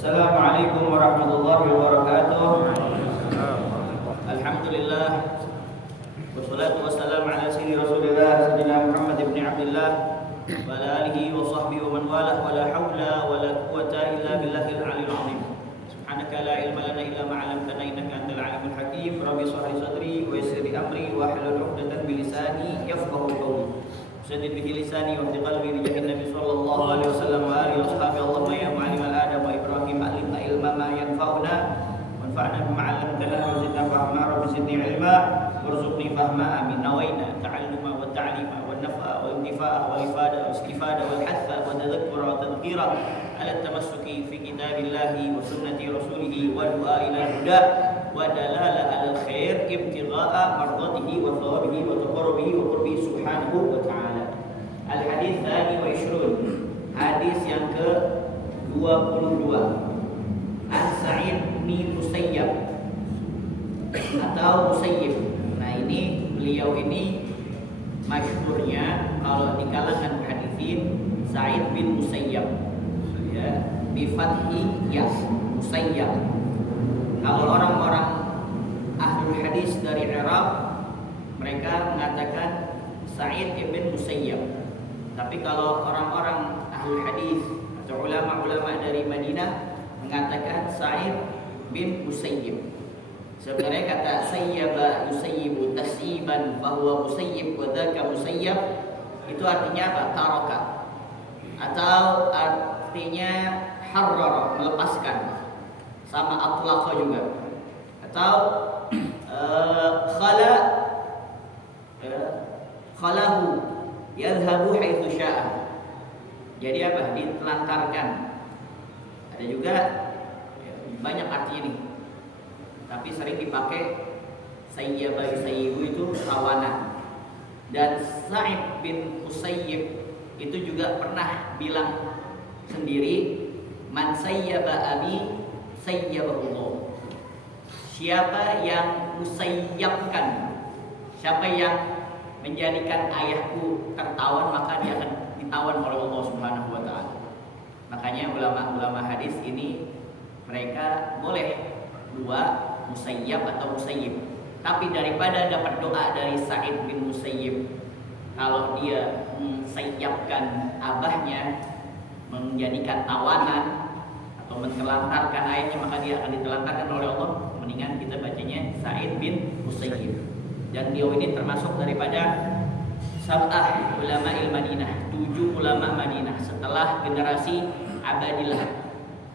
Assalamualaikum warahmatullahi wabarakatuh. Alhamdulillah wassalatu wassalamu ala sayyidi Rasulillah sayyidina Muhammad ibn Abdullah wa ala alihi wa sahbihi wa man walah wa la hawla wa la quwwata illa billahil aliyyil azim. Subhanaka la ilma lana illa ma 'allamtana innaka antal alimul hakim. Rabbi shrah li sadri wa yassir li amri wa hlul 'uqdatam min lisani yafqahu qawli. Sayyid bihi lisani wa fi qalbi bi jahin Nabi sallallahu alaihi wasallam wa alihi washabihi Allahumma ya mu'allimal adam wa Ibrahim alimna ilma ma yanfa'una wanfa'na bima 'allamtana wa zidna fahma rabbi zidni ilma warzuqni fahma amin. Nawaina ta'alluma wa ta'lima wa nafa'a wa intifa'a wa ifada wa istifada wal hatha wa tadhakkura wa tadhkira ala tamassuki fi kitabillahi wa sunnati rasulih wa du'a ila huda wa dalala ala khair ibtigha'a mardatihi wa thawabihi wa taqarrubihi wa qurbihi subhanahu wa ta'ala. Al-hadis tsani wa 20. Hadis yang ke-22. As-Sa'id bin Musayyab atau Musayyib. Nah, ini beliau ini masyhurnya kalau di kalangan muhaditsin Sa'id bin Musayyab. Ya, bi fathi ya, Musayyab. Kalau orang-orang ahlul hadis dari Arab, mereka mengatakan Sa'id bin Musayyab. Tapi kalau orang-orang ahlul hadis atau ulama-ulama dari Madinah mengatakan Sa'id bin Musayyib. Sebenarnya kata sayyaba yusayyibu tasyiban bahwa musayyib wa dzaka musayyab itu artinya apa? Taraka. Atau artinya harrara, melepaskan. Sama atlaqa juga. Atau khalahu yadhhabu haitsu syaa. Jadi apa? Ditelantarkan. Ada juga banyak artinya nih. Tapi sering dipakai sayyaba yusayyibu itu tawanan. Dan Sa'id bin Musayyib itu juga pernah bilang sendiri, man sayyaba abi sayyabahullah. Siapa yang musayyabkan, siapa yang menjadikan ayahku tertawan, maka dia akan ditawan oleh Allah Subhanahu wa taala. Makanya ulama-ulama hadis ini mereka boleh dua, musayyab atau musayyib. Tapi daripada dapat doa dari Sa'id bin Musayyib, kalau dia mensayyabkan abahnya, menjadikan tawanan atau mentelantarkan ayahnya, maka dia akan ditelantarkan oleh Allah. Mendingan kita bacanya Sa'id bin Musayyib. Dan dia ini termasuk daripada sab'ah ulama Madinah, 7 ulama Madinah setelah generasi Abadilah.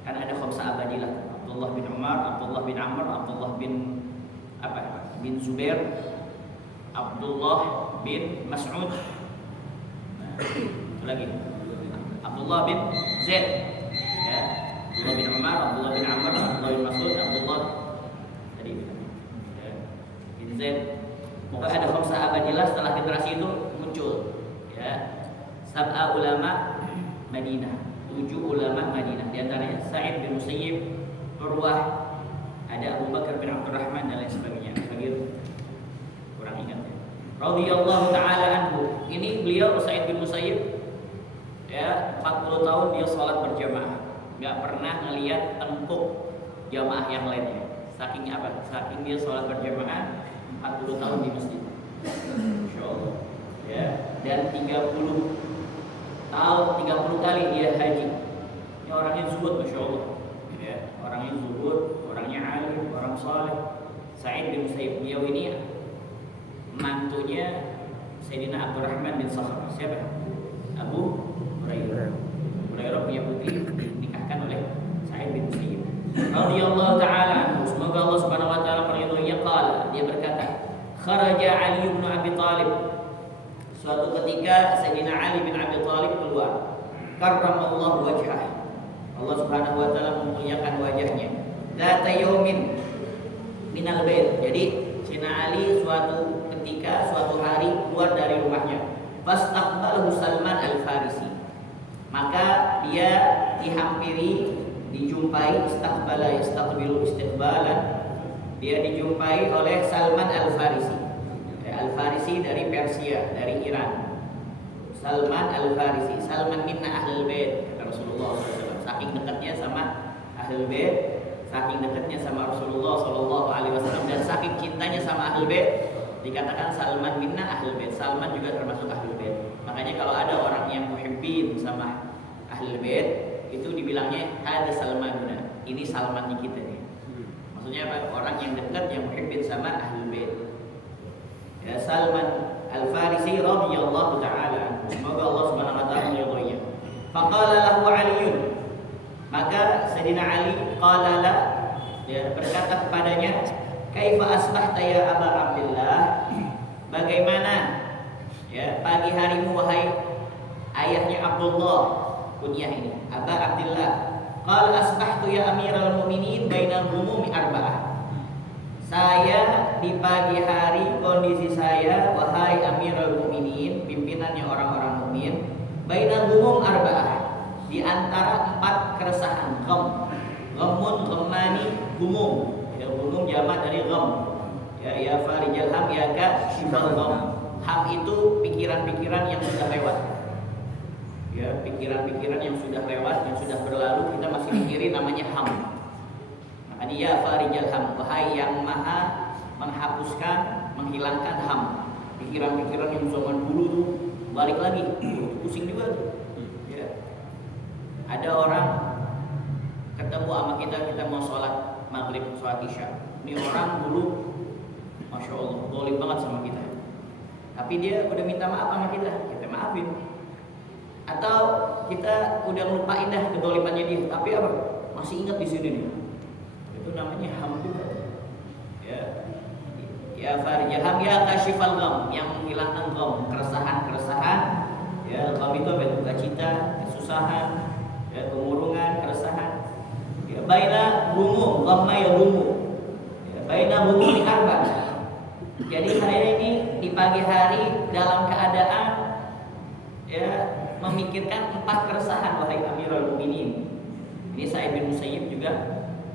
Kan ada khamsah Abadilah, Abdullah bin Umar, Abdullah bin Amr, Abdullah bin Zubair, Abdullah bin Mas'ud. Lagi Abdullah bin Zaid, ya. Abdullah bin Umar, Abdullah bin Amr, Abdullah bin Mas'ud, Abdullah tadi ya, bin Zaid. Pokoknya ada khamsah Abadilah setelah generasi itu muncul, ya. Sab'a ulama Madinah, 7 ulama Madinah. Di antaranya Sa'id bin Musayyib, Urwah, ada Abu Bakar bin Abdurrahman dan lain sebagainya. Kurang ingat ya. Radhiyallahu taala anhu. Ini beliau Sa'id bin Musayyib, ya, 40 tahun dia salat berjamaah. Enggak pernah ngelihat tengkuk jamaah yang lainnya. Saking apa? Saking dia salat berjamaah 40 tahun di masjid. Masyaallah. Ya, dan 30 kali dia haji. Ini orangnya zuhud, masyaallah. Ya, orangnya zuhud, orangnya alim, orang saleh. Sa'id bin Musayyib, beliau ini mantunya Sayyidina Abdurrahman bin Sakhr. Siapa? Abu Hurairah. Hurairah punya putri dinikahkan oleh Sa'id bin Musayyib. Radhiyallahu taala anhu. Semoga Allah Subhanahu wa taala meridhoinya. Qala, dia berkata, kharaja Ali bin Abi Thalib. Suatu ketika Sayyidina Ali bin Abi Thalib keluar. Karramallahu wajhah. Allah Subhanahu wa taala memuliakan wajahnya. Dzata yaumin minal bait. Jadi Sayyidina Ali suatu ketika, suatu hari keluar dari rumahnya. Fastaqbalahu Salman Al-Farisi. Maka dia dijumpai istaqbala yastaqbilu istiqbalan. Dia dijumpai oleh Salman Al-Farisi. Al-Farisi dari Persia, dari Iran. Salman Al-Farisi. Salman minna ahlul bait, kata Rasulullah SAW. Saking dekatnya sama Ahlul Bait, saking dekatnya sama Rasulullah Shallallahu Alaihi Wasallam dan saking cintanya sama Ahlul Bait, dikatakan Salman minna Ahlul Bait. Salman juga termasuk Ahlul Bait. Makanya kalau ada orang yang muhibbin sama Ahlul Bait, itu dibilangnya ada Salmanuna. Ini Salmannya kita nih. Maksudnya apa? Orang yang dekat yang muhibbin sama Ahlul Bait. Ya, Salman Al-Farisi radhiyallahu taala. Semoga Allah Subhanahu wa taala meridhoinya. Faqala lahu Aliun. Maka Sayyidina Ali qala la, ya, berkata kepadanya, "Kaifa asbahta ya Aba Abdullah?" Bagaimana ya pagi harimu wahai ayahnya Abdullah, kunyah ini Aba Abdullah. Qala asbahtu ya Amiral Mu'minin bainal ghumumi arba'ah. Saya di pagi hari kondisi saya wahai Amirul Mukminin, pimpinannya orang-orang mukmin, bainal ghumum arba'ah, di antara 4 keresahan. Ghammun, ghammani, ghumum. Ya, ghumum jamak dari gham. Ya farijal ham ya ka syifal gham. Ham itu pikiran-pikiran yang sudah lewat. Ya, pikiran-pikiran yang sudah lewat, yang sudah berlalu, kita masih mikirin, namanya ham. Makanya ya farijal ham, wahai yang maha menghapuskan, menghilangkan ham. Pikiran-pikiran yang zaman dulu tuh balik lagi, pusing juga tuh. Ya. Ada orang ketemu sama kita mau sholat maghrib, sholat isya. Ini orang dulu, masya Allah, dolim banget sama kita. Tapi dia udah minta maaf sama kita maafin. Atau kita udah ngelupain dah kedolimannya dia, tapi apa? Masih ingat di sini nih. Itu namanya ham juga. Ya farijal ham ya kasyifal gham, yang menghilangkan gham, keresahan. Ya, gham itu apa? Duka cita, kesusahan, ya, kemurungan, keresahan. Ya, baina ghumum, ghamma ya ghumum. Ya, baina ghumum arba. Jadi saya ini di pagi hari dalam keadaan ya memikirkan 4 keresahan wahai Amirul Mukminin. Ini Sa'id bin Musayyib juga,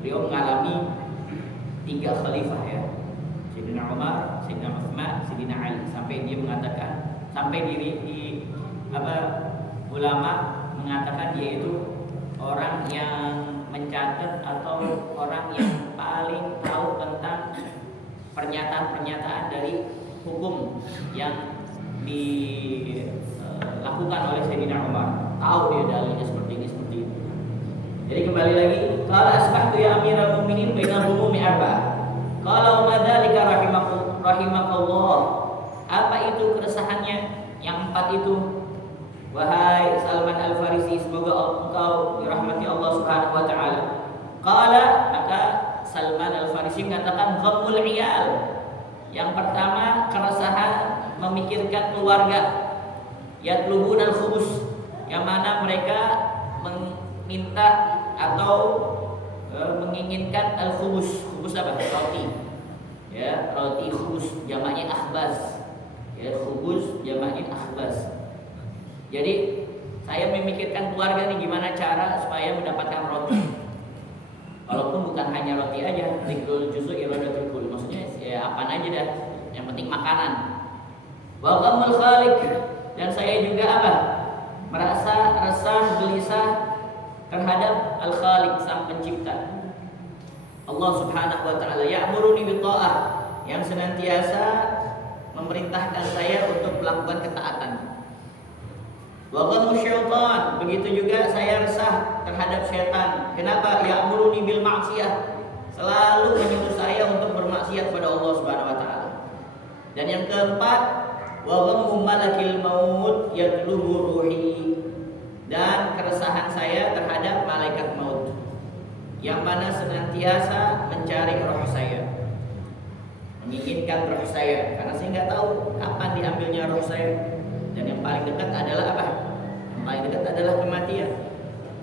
beliau mengalami 3 khalifah ya. Sayyidina Umar, Sayyidina Utsman, Sayyidina Ali, sampai dia mengatakan, sampai ulama mengatakan dia itu orang yang mencatat atau orang yang paling tahu tentang pernyataan-pernyataan dari hukum yang dilakukan oleh Sayyidina Umar. Tahu dia dalilnya seperti ini, seperti itu. Jadi kembali lagi, qala asbahtu ya Amirul Mukminin bainal ghumumi arba'ah. Qala wa dzalika rahimakallah. Apa itu keresahannya yang 4 itu? Wahai Salman Al-Farisi, semoga engkau dirahmati Allah Subhanahu wa taala. Qala, maka Salman Al-Farisi mengatakan ghammul iyal. Yang pertama, keresahan memikirkan keluarga. Yatlubunal khubus, yang mana mereka meminta atau menginginkan al-khubus. Khubus apa? Roti. Ya, roti khubus jamaknya akhbaz. Ya, khubus jamaknya akhbaz. Jadi saya memikirkan keluarga nih, gimana cara supaya mendapatkan roti. Walaupun bukan hanya roti aja, dzikul juz'u iradatul kul. Maksudnya ya apa aja dah, yang penting makanan. Wa ghammul khaliq, dan saya juga apa? Merasa resah, gelisah terhadap al-khaliq, sang pencipta. Allah Subhanahu wa taala ya'muruni bi tha'ah, yang senantiasa memerintahkan saya untuk melakukan ketaatan. Wa ghammu syaitan, begitu juga saya resah terhadap syaitan. Kenapa? Ya'muruni bil ma'siyah, selalu menyuruh saya untuk bermaksiat pada Allah Subhanahu wa taala. Dan yang keempat, wa ghammu malakil maut yatlubu ruhi, dan keresahan saya terhadap malaikat maut yang mana senantiasa mencari roh saya, menginginkan roh saya, karena saya nggak tahu kapan diambilnya roh saya. Dan yang paling dekat adalah apa? Yang paling dekat adalah kematian.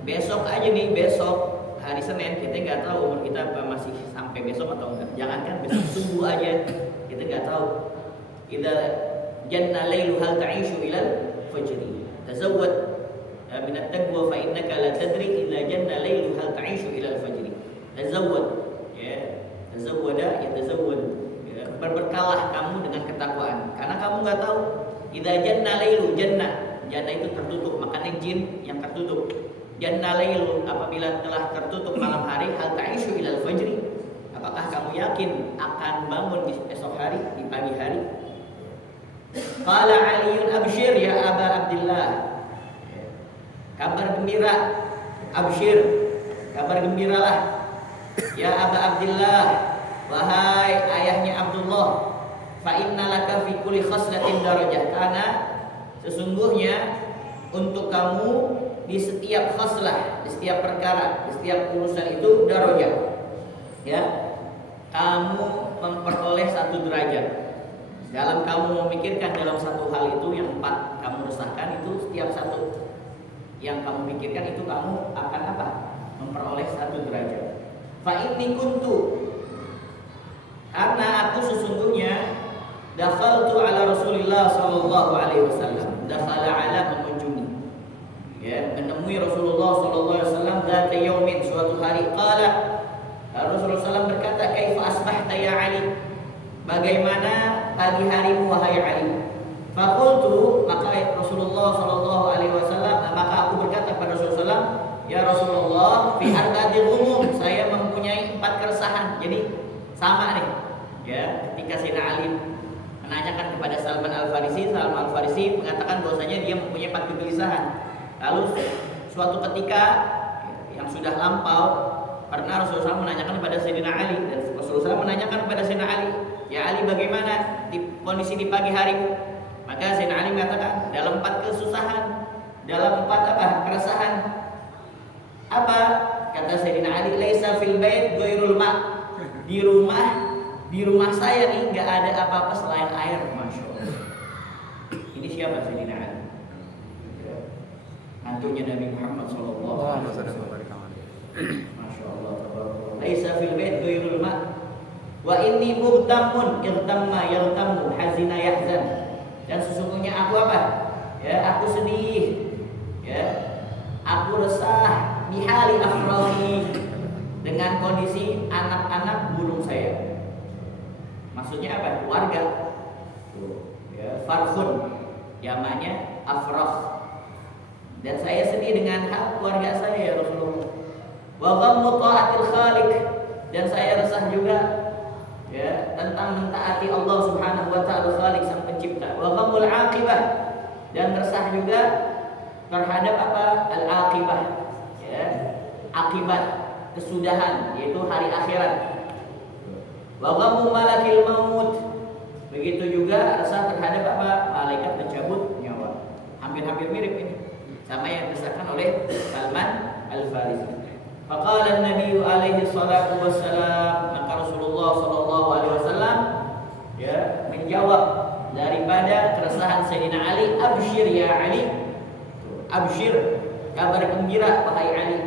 Besok aja nih, besok hari Senin, kita nggak tahu umur kita apa masih sampai besok atau enggak. Jangankan besok, subuh aja kita nggak tahu. Idza janna lailu hal ta'ishu ilal fajri. Tazawwad min at-taqwa fa innaka la tadri idza janna lailu hal ta'ishu ilal fajri. Tazawwad, ya. Tazawwada yatazawwad. Ya, berbekalah kamu dengan ketakwaan, karena kamu nggak tahu. Idza janna lailu, jannah itu tertutup, makanya jin yang tertutup. Janna lailu, apabila telah tertutup malam hari, yakin akan bangun di esok hari, di pagi hari. Qala Aliun abshir ya Aba Abdillah. Kabar gembira, abshir, kabar gembiralah ya Aba Abdillah, wahai ayahnya Abdullah. Fa innalaka fi kulli khaslatin darajah, karena sesungguhnya untuk kamu di setiap khaslah, di setiap perkara, di setiap urusan itu darajah. Ya, kamu memperoleh satu derajat. Dalam kamu memikirkan dalam satu hal itu yang 4 kamu resahkan, itu setiap satu yang kamu pikirkan itu kamu akan apa? Memperoleh satu derajat. Fa inni kuntu, karena aku sesungguhnya dakhaltu ala Rasulillah sallallahu alaihi wasallam. Dakhala ala mengunjungi, ya, menemui Rasulullah sallallahu alaihi wasallam dzata yaumin, suatu hari. Qala, Rasulullah SAW berkata, kaifa asbahta ya Ali, bagaimana pagi harimu wahai Ali? Faqultu, maka Rasulullah sallallahu alaihi wasallam, maka aku berkata kepada Rasulullah, ya Rasulullah, fi arba'atil umum, saya mempunyai 4 keresahan. Jadi sama nih, ya, ketika Sayyidina Ali menanyakan kepada Salman Al-Farisi, Salman Al-Farisi mengatakan bahwasanya dia mempunyai 4 kegelisahan. Lalu suatu ketika yang sudah lampau, pernah Rasulullah menanyakan kepada Sayyidina Ali, dan Rasulullah menanyakan kepada Sayyidina Ali, ya Ali, bagaimana kondisi di pagi harimu? Maka Sayyidina Ali mengatakan, dalam 4 kesusahan, dalam 4 apa? Keresahan. Apa? Kata Sayyidina Ali, laisa fil bait ghairul ma. Di rumah saya nih nggak ada apa-apa selain air. Masya Allah. Ini siapa Sayyidina Ali? Antunya Nabi Muhammad sallallahu alaihi wasallam. Masya Allah. Laisa fil bait ghairul ma. Wa inni muhtamun irtamma yartamu hazina yahzan. Dan sesungguhnya aku apa? Ya, aku sedih. Ya. Aku resah bihali afrahi, dengan kondisi anak-anak bulung saya. Maksudnya apa? Keluarga. Ya, farkhun, jamaknya afrah. Dan saya sedih dengan hal keluarga saya ya Rasulullah. Wa ghammu ta'atil khaliq, dan saya resah juga ya tentang mentaati Allah Subhanahu wa taala Khaliq, sang pencipta. Wa ghammul aqibah, dan resah juga terhadap apa? Al-aqibah, ya, akibat kesudahan, yaitu hari akhirat. Wa ghammu malakil maut, begitu juga resah terhadap apa? Malaikat pencabut nyawa. Hampir-hampir mirip ini sama yang disahkan oleh Salman Al-Farisi. Faqala an-nabiy alaihi salatu wassalam, maka Rasulullah sallallahu alaihi wasallam ya menjawab daripada keresahan Sayyidina Ali, abshir ya Ali, abshir, kabar gembira wahai Ali.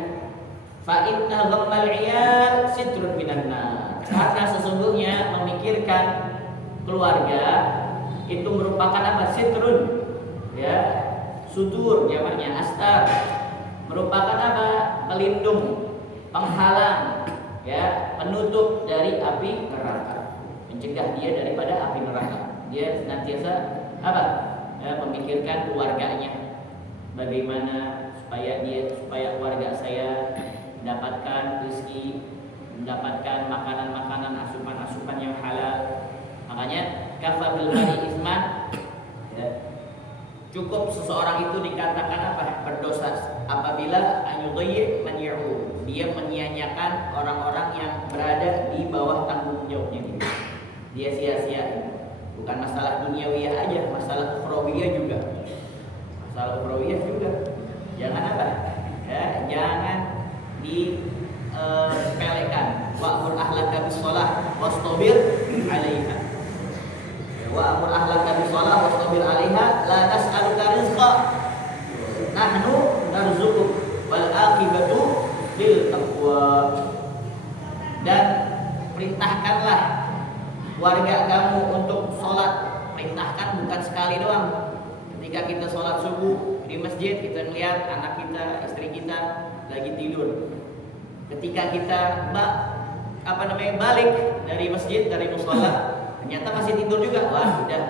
Fa inna ghammal 'iyal sitrun minan nar, karena sesungguhnya memikirkan keluarga itu merupakan apa? Sitrun, ya, sutur jamaknya astar, merupakan apa? Pelindung, penghalang, ya, penutup dari api neraka, mencegah dia daripada api neraka. Dia senantiasa apa? Ya, memikirkan keluarganya, bagaimana supaya keluarga saya mendapatkan rezeki, mendapatkan makanan-makanan, asupan-asupan yang halal. Makanya kafa bil mar'i isman, ya, cukup seseorang itu dikatakan apa? Berdosa apabila ayudhi man ya'u, dia menyia-nyiakan orang-orang yang berada di bawah tanggung jawabnya dia. Dia sia-siain. Bukan masalah duniawiyah aja, masalah ukhrawiyah juga. Masalah ukhrawiyah juga. Jangan apa? Ya, jangan disepelekan. Wa'mur ahlaka bis-shalah wastabir 'alaiha. Wa'mur ahlaka bis-shalah wastabir 'alaiha, la nas'aluka rizqa, nahnu narzuquk wal aqibatu lil taqwa. Dan perintahkanlah warga kamu untuk sholat. Perintahkan bukan sekali doang. Ketika kita sholat subuh di masjid, kita melihat anak kita, istri kita lagi tidur. Ketika kita balik dari masjid, dari mushola, ternyata masih tidur juga. Wah, sudah,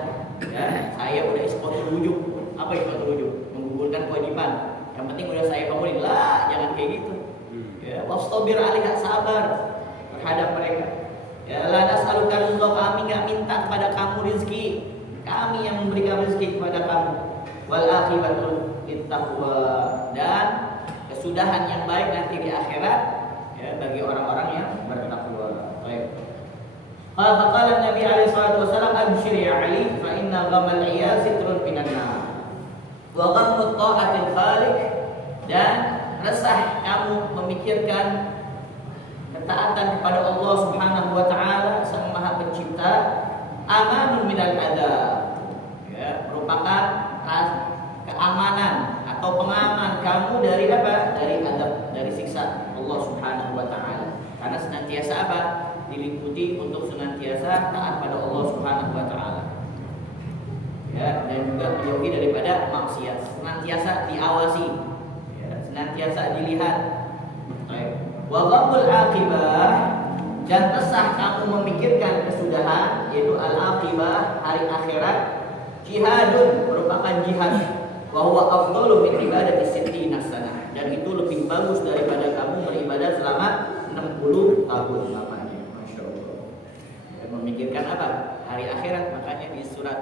ya, saya udah isqatul wujub. Apa isqatul wujub? Menggugurkan kewajiban. Yang penting udah saya bangunin. Lah, jangan kayak gitu. Ya, wastabir 'alaiha, sabar terhadap mereka. Ya, la nas'aluka rizqa, kami enggak minta kepada kamu rezeki. Kami yang memberikan rezeki kepada kamu. Wal aqibatul littaqwa, dan kesudahan yang baik nanti di akhirat ya bagi orang-orang yang bertakwa. Baik. Qala Nabi alaihi salatu wasallam, abshir ya Ali, fa inna ghamal iyas sitrun minan nar. Wa ghammu ta'atil khaliq, dan resah kamu memikirkan ketaatan kepada Allah Subhanahu wa taala Sang Maha Pencipta, amanun minal adzab, ya, merupakan keamanan atau pengaman kamu dari apa? Dari azab, dari siksa Allah Subhanahu wa taala. Karena senantiasa apa? Diliputi untuk senantiasa taat pada Allah Subhanahu wa taala. Ya, dan juga menjauhi daripada maksiat, senantiasa diawasi, ya, senantiasa dilihat. Baik. Wa ghamul aqibah, dan resah kamu memikirkan kesudahan, yaitu al-aqibah, hari akhirat. Jihadun, merupakan jihad. Wa huwa afdalu min ibadati sittina sanah, dan itu lebih bagus daripada kamu beribadah selama 60 tahun lamanya. Masyaallah. Dan memikirkan apa? Hari akhirat. Makanya di surat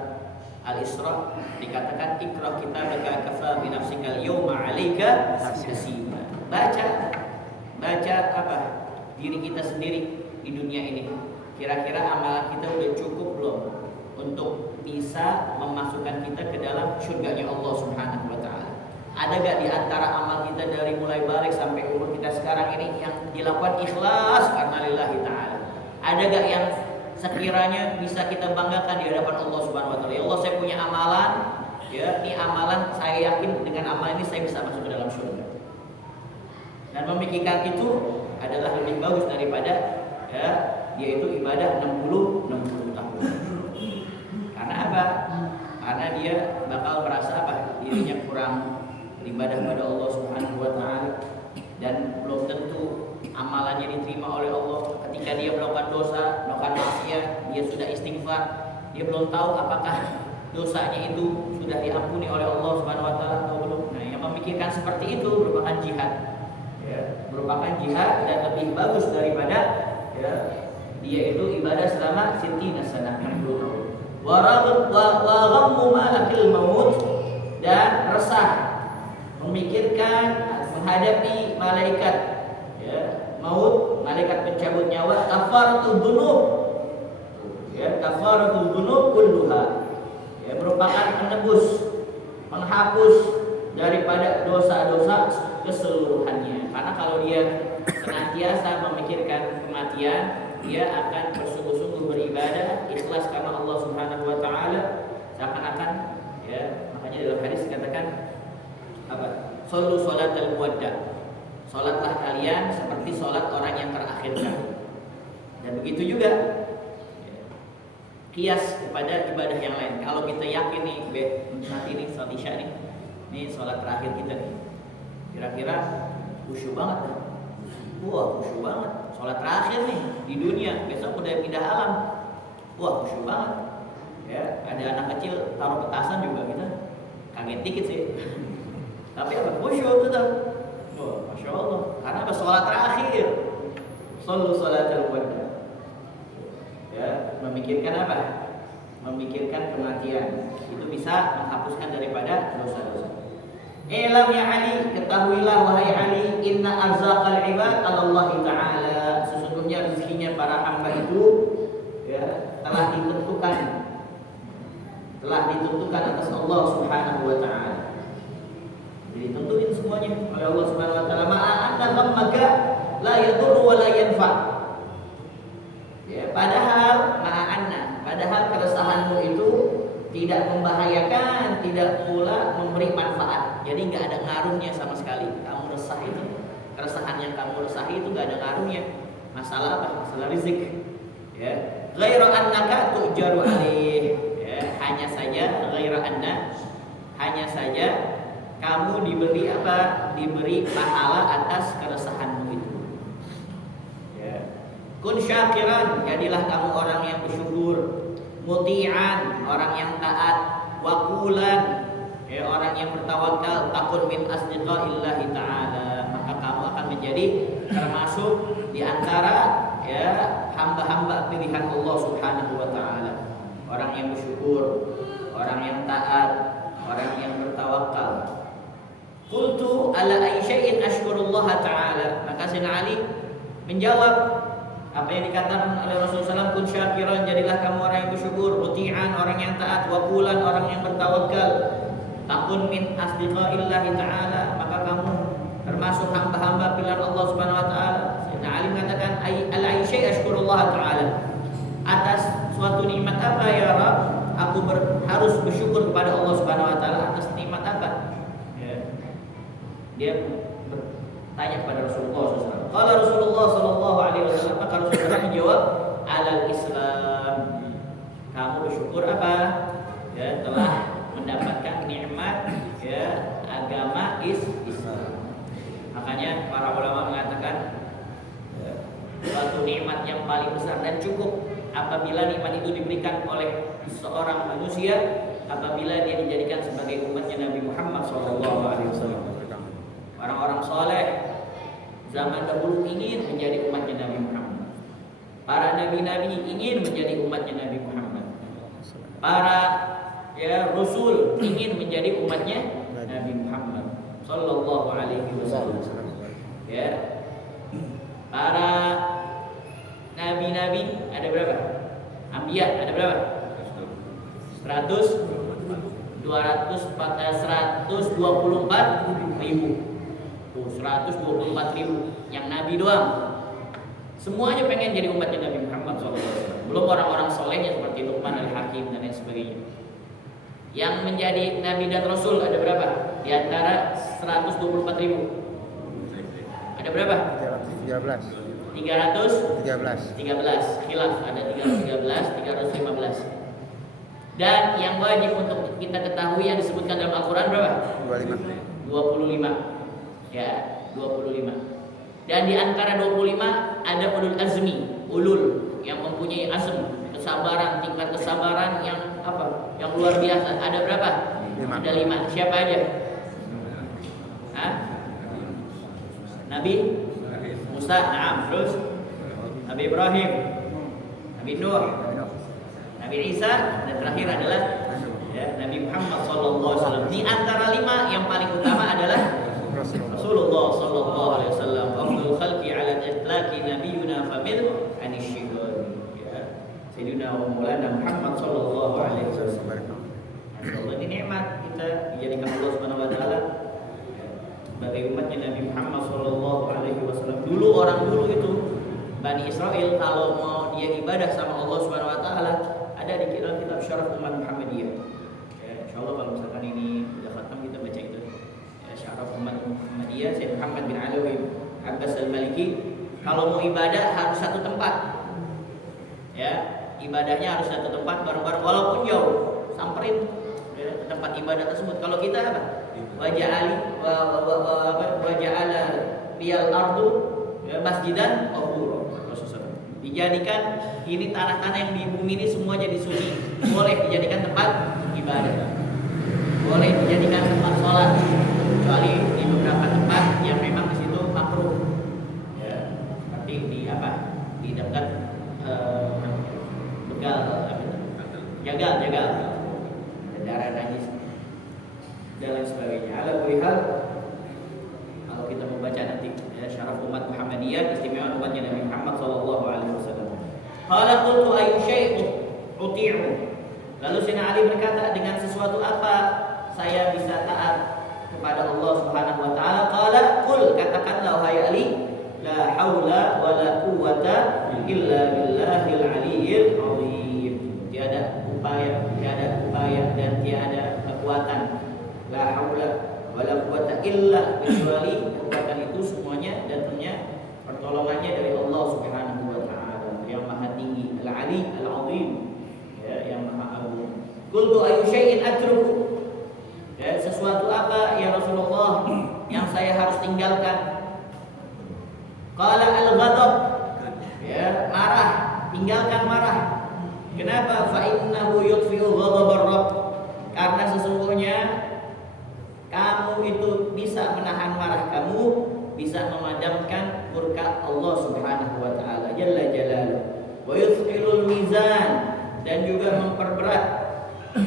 Al-Isra dikatakan ikra kitabaka kafa bi nafsikal yawma 'alaika hasiba. Baca apa? Diri kita sendiri di dunia ini. Kira-kira amalan kita udah cukup belum untuk bisa memasukkan kita ke dalam surganya Allah Subhanahu wa taala? Ada gak di antara amal kita dari mulai balik sampai umur kita sekarang ini yang dilakukan ikhlas karena lillahi taala? Ada gak yang sekiranya bisa kita banggakan di hadapan Allah Subhanahu wa taala? Ya Allah, saya punya amalan, ya, ini amalan saya yakin dengan amalan ini saya bisa masuk ke dalam surga. Dan memikirkan itu adalah lebih bagus daripada ya yaitu ibadah 60 tahun. Karena apa? Karena dia bakal merasa apa? Dirinya kurang beribadah pada Allah Subhanahu wa taala, dan belum tentu amalannya diterima oleh Allah. Ketika dia melakukan dosa, melakukan maksiat, dia sudah istighfar, dia belum tahu apakah dosanya itu sudah diampuni oleh Allah Subhanahu wa taala atau belum. Nah, yang memikirkan seperti itu merupakan jihad. Ya, merupakan jihad dan lebih bagus daripada ya dia itu ibadah selama sittina sanah 60 tahun. Wa ghammu malakil maut, dan resah memikirkan menghadapi malaikat ya maut, malaikat pencabut nyawa. Kafaratul dzunub, ya, kafaratul dzunub kulluha, ya, merupakan penebus, menghapus daripada dosa-dosa keseluruhannya. Karena kalau dia senantiasa memikirkan kematian, dia akan bersungguh-sungguh beribadah ikhlas karena Allah Subhanahu wa taala, seakan-akan ya, makanya dalam hadis dikatakan apa? Shallu sholatal muwadda. Salatlah kalian seperti salat orang yang terakhir kali. Dan begitu juga ya, kias kepada ibadah yang lain. Kalau kita yakin nih, nanti ini salat Isya nih, ini salat terakhir kita nih. Kira-kira khusyuk banget kan? Wah, khusyuk banget. Sholat terakhir nih di dunia, besok udah pindah alam. Wah, khusyuk banget. Ya, ada anak kecil taruh petasan juga kita kaget dikit sih. Tapi apa? Khusyuk tetap. Wah, masya Allah. Karena apa? Sholat terakhir. Shallu sholatal muwadda. Ya, memikirkan apa? Memikirkan kematian. Itu bisa menghapuskan daripada dosa-dosa. Ilam ya Ali, ketahuilah wahai Ali, inna arzaqal ibad 'ala Allah Ta'ala. Sesungguhnya rezekinya para hamba itu ya, telah ditentukan atas Allah Subhanahu wa taala. Jadi tentuin semuanya oleh Allah Subhanahu wa taala. Ma'anna ghammaka la yadurru wa la yanfa. Ya, padahal keresahanmu itu tidak membahayakan, tidak pula memberi manfaat. Jadi nggak ada ngaruhnya sama sekali. Kamu resah itu, keresahan yang kamu resahi itu nggak ada ngaruhnya. Masalah apa? Masalah rezeki. Ya, ghairu annaka tu'jaru alaih. Ya, hanya saja kamu diberi apa? Diberi pahala atas keresahanmu itu. Ya. Kun syakiran, jadilah kamu orang yang bersyukur. Muti'an, orang yang taat. Wakulan, ya, orang yang bertawakal. Takun min asdiqaillahi ta'ala, maka kamu akan menjadi termasuk di antara ya hamba-hamba pilihan Allah Subhanahu wa taala. Orang yang bersyukur, orang yang taat, orang yang bertawakal. Qultu ala ayyi syai'in ashkurullah ta'ala. Maka Sayyidina Ali menjawab apa yang dikatakan oleh Rasulullah SAW, kun syakiran, jadilah kamu orang yang bersyukur, muti'an, orang yang taat, waqulan, orang yang bertawakal, takun min asdiqaillahi ta'ala, maka kamu termasuk hamba-hamba pilihan Allah Subhanahu wa taala. Sayyidina Ali mengatakan ala ayyi syai'in ashkurullah ta'ala. Atas suatu nikmat apa ya Rabb aku harus bersyukur kepada Allah Subhanahu wa taala, atas nikmat apa? Dia bertanya kepada Rasulullah SAW. Kalau Rasulullah SAW, maka Rasulullah menjawab, alal Islam. Kamu bersyukur apa? Ya, telah mendapatkan nikmat ya agama Islam. Makanya para ulama mengatakan suatu nikmat yang paling besar dan cukup apabila nikmat itu diberikan oleh seorang manusia apabila dia dijadikan sebagai umatnya Nabi Muhammad SAW. Orang-orang soleh zaman dahulu ingin menjadi umatnya Nabi Muhammad. Para nabi-nabi ingin menjadi umatnya Nabi Muhammad. Para rasul ingin menjadi umatnya Nabi Muhammad sallallahu alaihi wasallam. Ya. Para nabi-nabi ada berapa? Anbiya ada berapa? 124 ribu. 124 ribu yang nabi doang. Semuanya pengen jadi umatnya Nabi Muhammad SAW. Belum orang-orang solehnya seperti Luqman al-Hakim dan lain sebagainya. Yang menjadi nabi dan rasul ada berapa? Di antara 124 ribu ada berapa? 313. Khilaf, ada 313, 315. Dan yang wajib untuk kita ketahui yang disebutkan dalam Al-Quran berapa? 25. Ya, 25. Dan di antara 25 ada ulul azmi, yang mempunyai azm, kesabaran, tingkat kesabaran yang apa? Yang luar biasa. Ada berapa? 5. Ada 5. Siapa aja? Nabi Musa, terus Nabi Ibrahim, Nabi Nuh, Nabi Isa, dan terakhir adalah Nabi Muhammad SAW. Di antara 5 yang paling utama adalah Rasulullah sallallahu alaihi wasallam. Afdalul khalqi ala itlaqi nabiyuna famil anisyhad. Ya. Sayyidina wa maulana Muhammad sallallahu alaihi wasallam. Allah ini nikmat kita dijadikan Allah Subhanahu wa taala sebagai umatnya Nabi Muhammad sallallahu alaihi wasallam. Dulu orang dulu itu Bani Israel kalau mau dia ibadah sama Allah Subhanahu wa taala ada di dalam kitab Syaraf Umat Muhammadiyah. Ya, insyaallah kalau misalkan ini sudah khatam kita baca itu. Syaraf Umat Muhammadiyah Sayyid Muhammad bin Alawi Abbas al-Maliki, kalau mau ibadah harus satu tempat. Ya, ibadahnya harus satu tempat bareng-bareng walaupun jauh. Samperin ke tempat ibadah tersebut. Kalau kita apa? Waja'ala liyal ardu masjidan tahura. Dijadikan ini tanah-tanah yang di bumi ini semua jadi suci. Boleh dijadikan tempat ibadah. Boleh dijadikan tempat sholat. Kecuali di beberapa tempat yang memang di situ makruh. Ya, seperti di dekat jagal darah najis dan lain sebagainya. Ala kulli hal, kalau kita membaca nanti Syaraf Umat Muhammadiyah, istimewa umatnya Nabi Muhammad sallallahu alaihi wasallam. Qala qultu ayyu syai'in uti'u. Lalu Sayyidina Ali berkata, dengan sesuatu apa saya bisa taat kepada Allah Subhanahu wa taala? Qala qul, katakanlah wahai Ali, la haula wala quwwata illa billahil aliyyil azim. Tiada upaya dan tiada kekuatan. La haula wala quwwata illa, kecuali kekuatan itu semuanya datangnya pertolongannya dari Allah Subhanahu wa taala yang maha tinggi, al-ali al-azim, yang maha agung. Qultu ayyu syai'in atruku. Sesuatu apa ya Rasulullah yang saya harus tinggalkan? Qala al-ghadab. Marah, tinggalkan marah. Kenapa? Fa innahu yutfi'u ghadabar rabb. Karena sesungguhnya kamu itu bisa menahan marah kamu, bisa memadamkan murka Allah Subhanahu wa taala jalla jalaluhu. Wa yuthqilul mizan, dan juga memperberat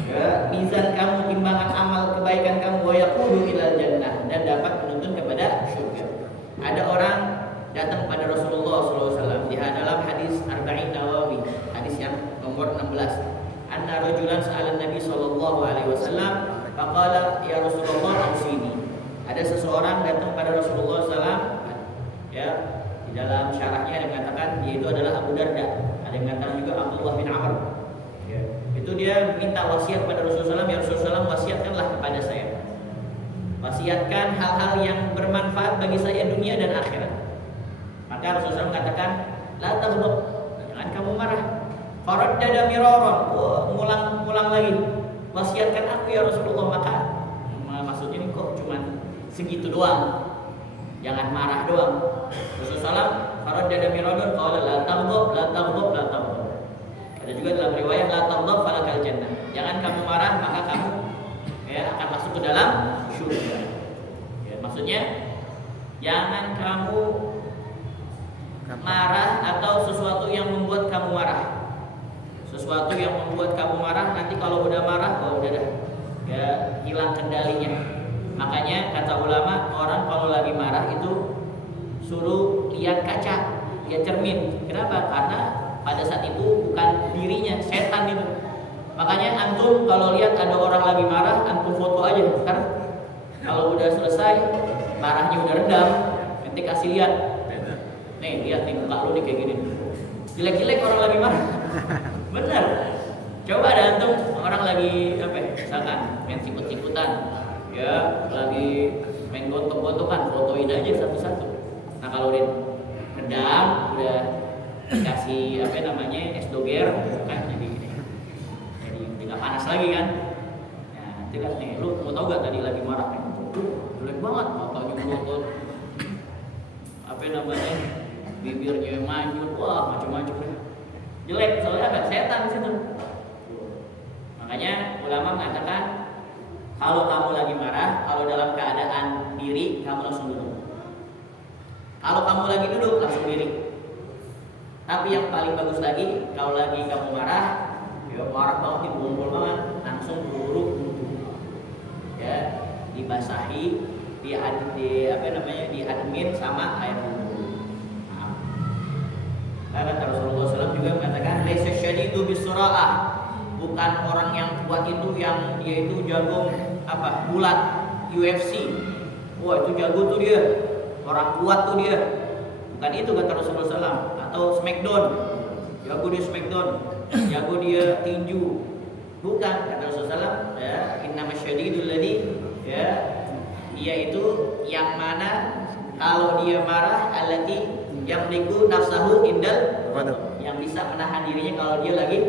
ya, mizan kamu, timbangan amal kebaikan kamu, wa yaqudu ilal jannah, dan dapat menuntun kepada surga. Ada orang datang pada Rasulullah SAW di dalam hadis Arba'in Nawawi, hadis yang nomor 16. Anna rajulan sa'ala Nabi sallallahu alaihi wasallam faqala ya Rasulullah ausini. Ada seseorang datang pada Rasulullah SAW, ya, di dalam syarahnya ada mengatakan dia itu adalah Abu Darda, ada yang mengatakan juga Abdullah bin Amr. Ya, itu dia minta wasiat pada Rasulullah SAW, ya Rasulullah SAW, wasiatkanlah kepada saya. Wasiatkan hal-hal yang bermanfaat bagi saya dunia dan akhirat. Maka Rasulullah SAW mengatakan, la taghdab, jangan kamu marah. Faraddada miraran, ngulang lagi. Wasiatkan aku ya Rasulullah. Maka maksudnya ini kok cuman segitu doang. Jangan marah doang. Rasulullah SAW faraddada miraran qala la taghdab, la taghdab, la taghdab. Ada juga dalam riwayat la taghdab falakal jannah. Jangan kamu marah, maka kamu akan masuk ke dalam surga. Ya, maksudnya jangan kamu marah atau sesuatu yang membuat kamu marah. Sesuatu yang membuat kamu marah, nanti kalau udah marah, udah dah, ya hilang kendalinya. Makanya kata ulama, orang kalau lagi marah itu suruh lihat kaca, lihat cermin. Kenapa? Karena pada saat itu bukan dirinya, setan itu. Makanya antum kalau lihat ada orang lagi marah, antum foto aja. Karena kalau udah selesai, marahnya udah redam, nanti kasih lihat. Nih, lihat nih muka lu nih kayak gini. Jelek-jelek orang lagi marah. Bener. Coba ada antum orang lagi misalkan main sikut-sikutan, ya lagi main gontok-gontokan, fotoin aja satu-satu. Nah kalau udah redam, udah dikasih es doger, kan jadi nggak panas lagi kan. Nah nanti lihat nih, lu mau tau gak tadi lagi marah nih, jelek banget, matanya ngotot, bibirnya manyun, wah macam-macam deh. Jelek, soalnya ada setan di situ. Makanya ulama mengatakan kalau kamu lagi marah, kalau dalam keadaan diri, kamu langsung duduk. Kalau kamu lagi duduk, langsung diri. Tapi yang paling bagus lagi, kalau lagi kamu marah, ya marah banget, dibungkul banget, langsung buruk wudhu. Ya, dibasahi, diadmin sama air wudhu. Kata Rasulullah SAW juga mengatakan, laisa syadidu bisura'ah, bukan orang yang kuat itu yang dia itu jago bulat UFC. Wah itu jago tuh dia, orang kuat tuh dia. Bukan itu kata Rasulullah SAW. Atau Smackdown, jago dia Smackdown, jago dia tinju. Bukan, kata Rasulullah SAW, ya innama syadidul ladzi, ya dia itu yang mana kalau dia marah allati yang meniku nafsahu indal, yang bisa menahan dirinya kalau dia lagi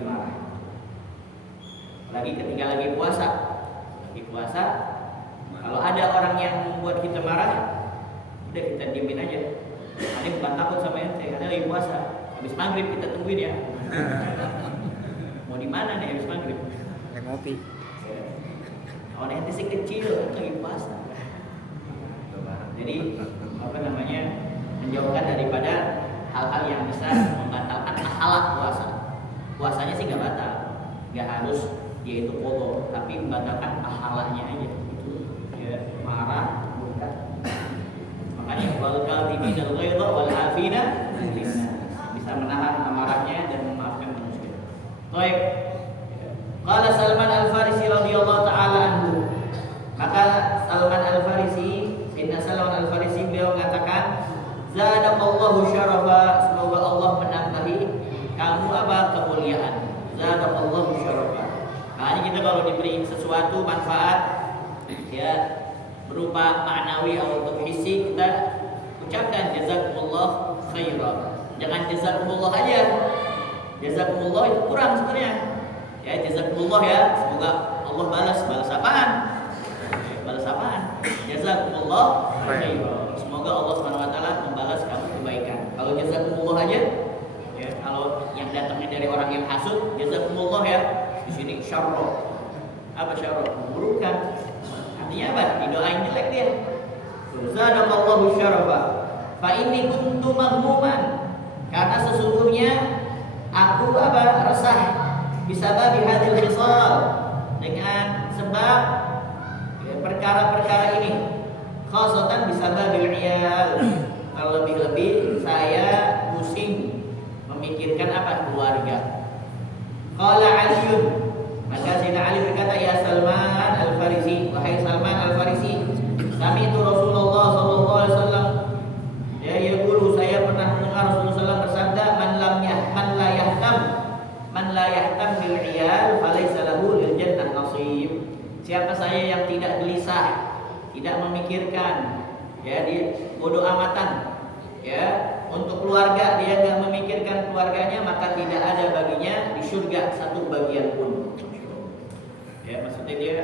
marah. Lagi ketika lagi puasa, kalau ada orang yang membuat kita marah, udah kita diemin aja. Ini bukan takut sama ente, karena lagi puasa. Habis maghrib kita tungguin ya. Mau di mana nih habis maghrib? Ngopi. Oh ente sih kecil, lagi puasa. Jadi menjauhkan daripada hal-hal yang bisa membatalkan akhlak puasa. Puasanya sih nggak batal, nggak harus dia itu kotor, tapi membatalkan akhlaknya aja. Itu ya marah, murka. Makanya wal kadhibina al-ghaidha wal 'afina bisa menahan amarahnya dan memaafkan manusia. Baik. Qala Salman Al-Farisi radhiyallahu taala anhu. Maka Salman Al-Farisi, Sayyidina Salman Al-Farisi beliau mengatakan, zadaqallahu syarafa, semoga Allah menambahi kamu kemuliaan. Zadaqallahu syarafa. Makanya kita kalau diberi sesuatu manfaat ya berupa ma'nawi atau hissi, kita ucapkan jazakumullah khairan. Jangan jazakumullah aja. Jazakumullah itu kurang sebenarnya. Ya jazakumullah ya, semoga Allah balas apaan? Balas apaan? Jazakumullah khairan. Semoga Allah Subhanahu wa taala membalas kamu kebaikan. Kalau jazakumullah aja, ya kalau yang datangnya dari orang yang hasud, jazakumullah ya. Di sini syarra. Apa syarra? Keburukan. Artinya apa? Didoain jelek dia. Zadaqallahu syarafa. Fa inni kuntu maghmuman, karena sesungguhnya aku resah bisababi hadil khisal, dengan sebab perkara-perkara ini, khasatan bisababil iyal, terlebih-lebih saya pusing memikirkan keluarga. Qala Aliun, maka Sayyidina Ali berkata, ya Salman Al-Farisi, wahai Salman Al-Farisi, kami itu Rasulullah sallallahu alaihi wasallam, ya guru, saya pernah mendengar Rasulullah SAW bersabda, man la yahtam bil iyal falaysa lahu lil jannah nasib. Siapa saya yang tidak gelisah, tidak memikirkan, ya dia bodoh amatan, ya untuk keluarga, dia enggak memikirkan keluarganya, maka tidak ada baginya di surga satu bagian pun. Ya maksudnya dia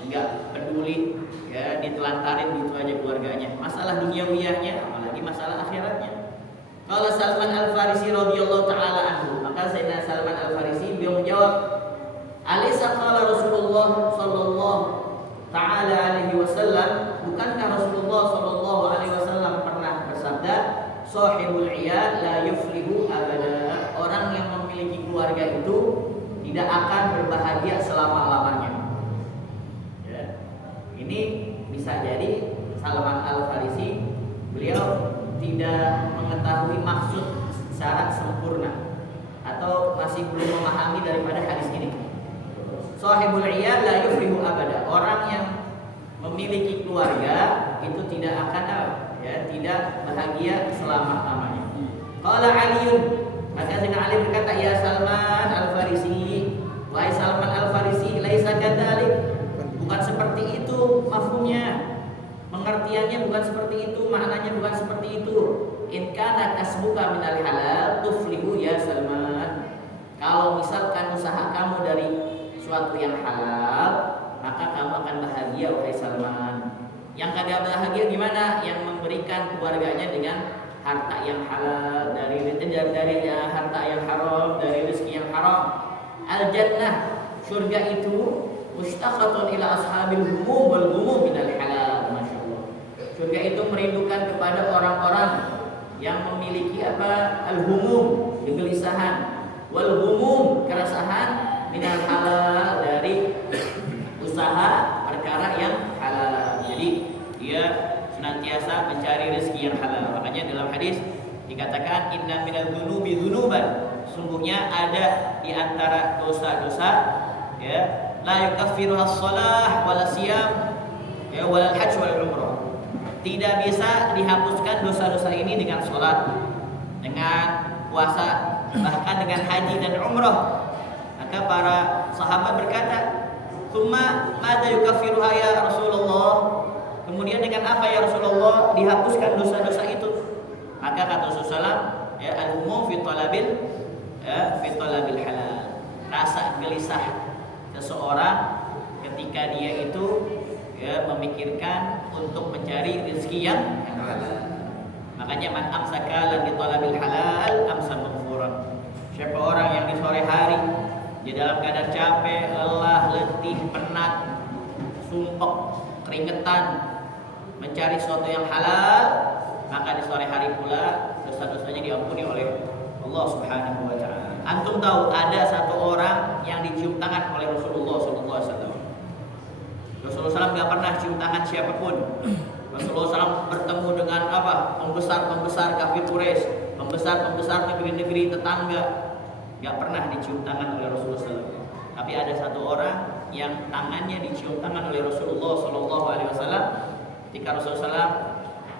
enggak peduli, ya ditelantarin gitu aja keluarganya. Masalah duniawiyahnya, apalagi masalah akhiratnya. Kalau Salman Al-Farisi radhiyallahu taala anhu, maka Sayyidina Salman Al-Farisi beliau menjawab, alaysa qala Rasulullah sallallahu taala alaihi wasallam, bukankah Rasulullah sallallahu alaihi wasallam pernah bersabda, sahibul iyal la yuflihu abada, orang yang memiliki keluarga itu tidak akan berbahagia selama-lamanya. Ya. Ini bisa jadi Salman Al-Farisi beliau tidak mengetahui maksud secara sempurna atau masih belum memahami daripada hadis ini. Sahibul iyal la yuflihu abada, orang yang memiliki keluarga itu tidak akan tidak bahagia selama-lamanya. Qala Aliun, maka Sayyidina Ali berkata, ya Salman Al-Farisi, wahai Salman Al-Farisi, laisa kadzalik, bukan seperti itu mafhumnya, pengertiannya bukan seperti itu, maknanya bukan seperti itu. In kana kasbuka minal halal tuflihu ya Salman, kalau misalkan usaha kamu dari suatu yang halal, maka kamu akan bahagia wahai Salman. Yang kagak bahagia gimana? Yang memberikan keluarganya dengan harta yang halal, dari harta yang haram, dari rezeki yang haram. Al-jannah, surga itu mustaqatun ila ashabil humum wal humum minal halal. Masyaallah. Surga itu merindukan kepada orang-orang yang memiliki al-humum, kegelisahan, wal humum, keresahan, minal halal, dari usaha perkara yang halal. Jadi dia senantiasa mencari rezeki yang halal. Makanya dalam hadis dikatakan inna minal dzunubi dzunuban, sungguhnya ada di antara dosa-dosa, ya, la yukaffiruha shalah wala siyam, ya, wal hajj wal umrah. Tidak bisa dihapuskan dosa-dosa ini dengan salat, dengan puasa, bahkan dengan haji dan umrah. Maka para sahabat berkata, "Tsumma madza yukaffiruha ya Rasulullah?" Kemudian dengan apa ya Rasulullah dihapuskan dosa-dosa itu? Maka kata Rasulullah, ya, al-humum fi talabil halal. Rasa gelisah seseorang ketika dia itu, ya, memikirkan untuk mencari rezeki yang halal. Makanya man amsaka lan bi talabil halal amsa maghfuran. Siapa orang yang di sore hari dia dalam keadaan capek, lelah, letih, penat, sumpek, keringetan, mencari sesuatu yang halal, maka di sore hari pula dosa-dosanya diampuni oleh Allah Subhanahu wa taala. Antum tahu ada satu orang yang dicium tangan oleh Rasulullah SAW. Rasulullah SAW nggak pernah cium tangan siapapun. Rasulullah SAW bertemu dengan pembesar-pembesar kafir Quraisy, pembesar-pembesar negeri-negeri tetangga, nggak pernah dicium tangan oleh Rasulullah SAW. Tapi ada satu orang yang tangannya dicium tangan oleh Rasulullah SAW ketika Rasulullah SAW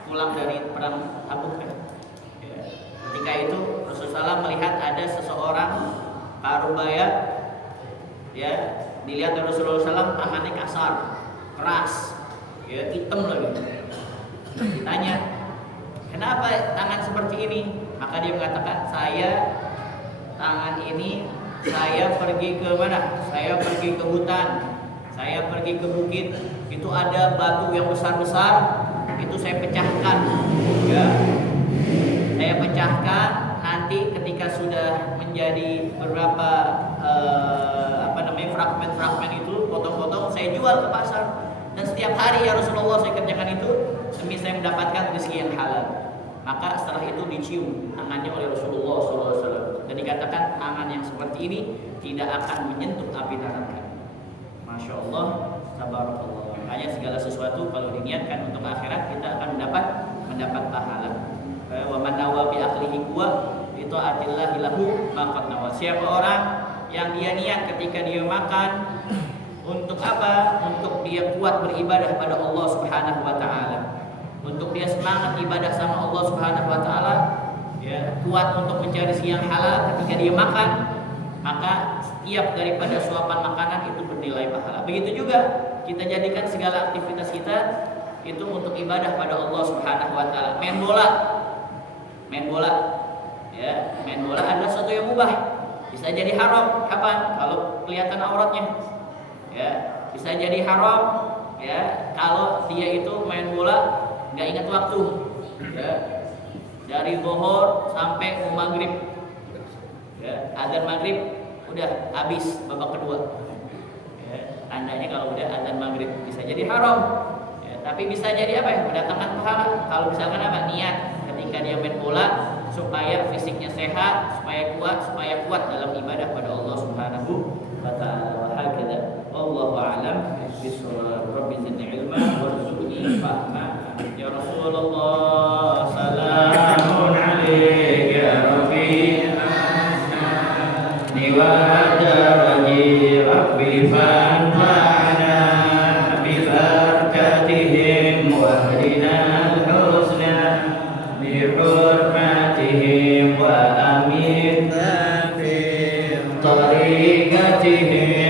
pulang dari perang Tabuk. Ya. Ketika itu Rasulullah SAW melihat ada seseorang parubaya, ya, dilihat oleh Rasulullah SAW tangannya kasar, keras, ya, hitam lagi. Ditanya, kenapa tangan seperti ini? Maka dia mengatakan, tangan ini saya pergi ke mana? Saya pergi ke hutan, saya pergi ke bukit, itu ada batu yang besar-besar, itu saya pecahkan, ya, saya pecahkan. Nanti ketika sudah menjadi beberapa fragmen-fragmen itu, potong-potong, saya jual ke pasar. Dan setiap hari ya Rasulullah saya kerjakan itu demi saya mendapatkan rezeki yang halal. maka setelah itu dicium tangannya oleh Rasulullah SAW. Dan dikatakan tangan yang seperti ini tidak akan menyentuh api neraka. Masya Allah, tabarakallah. Makanya segala sesuatu kalau diniatkan untuk akhirat kita akan mendapat pahala. Wa man nawa bi aqlihi quwa itu atillahi lahu maqad nawa. Siapa orang yang dia niat ketika dia makan untuk apa? Untuk dia kuat beribadah pada Allah Subhanahu wa taala. Untuk dia semangat ibadah sama Allah Subhanahu wa taala, ya, kuat untuk mencari siang halal ketika dia makan, maka setiap daripada suapan makanan itu bernilai pahala. Begitu juga kita jadikan segala aktivitas kita itu untuk ibadah pada Allah Subhanahu wa taala. Main bola, ya, main bola adalah sesuatu yang mubah. Bisa jadi haram kapan? Kalau kelihatan auratnya. Ya, bisa jadi haram ya kalau dia itu main bola nggak ingat waktu. Ya. Dari zuhur sampai maghrib. Ya, azan maghrib udah habis babak kedua. Ya, tandanya kalau udah azan maghrib bisa jadi haram. Ya, tapi bisa jadi apa ya? Mendatangkan pahala. Kalau misalkan apa? Niat ketika dia main bola supaya fisiknya sehat, supaya kuat dalam ibadah pada Allah Subhanahu wa taala. Wa hakadha wallahu a'lam bishawab. Rabbi zidni ilma warzuqni fahma. Ya Rasulullah salamun alayka ya Rabbi wa hadda wajhi Rabbi fanfa'na bi barakatihim wa hdina al-husna bi hurmatihim wa amitna fi tariqatihim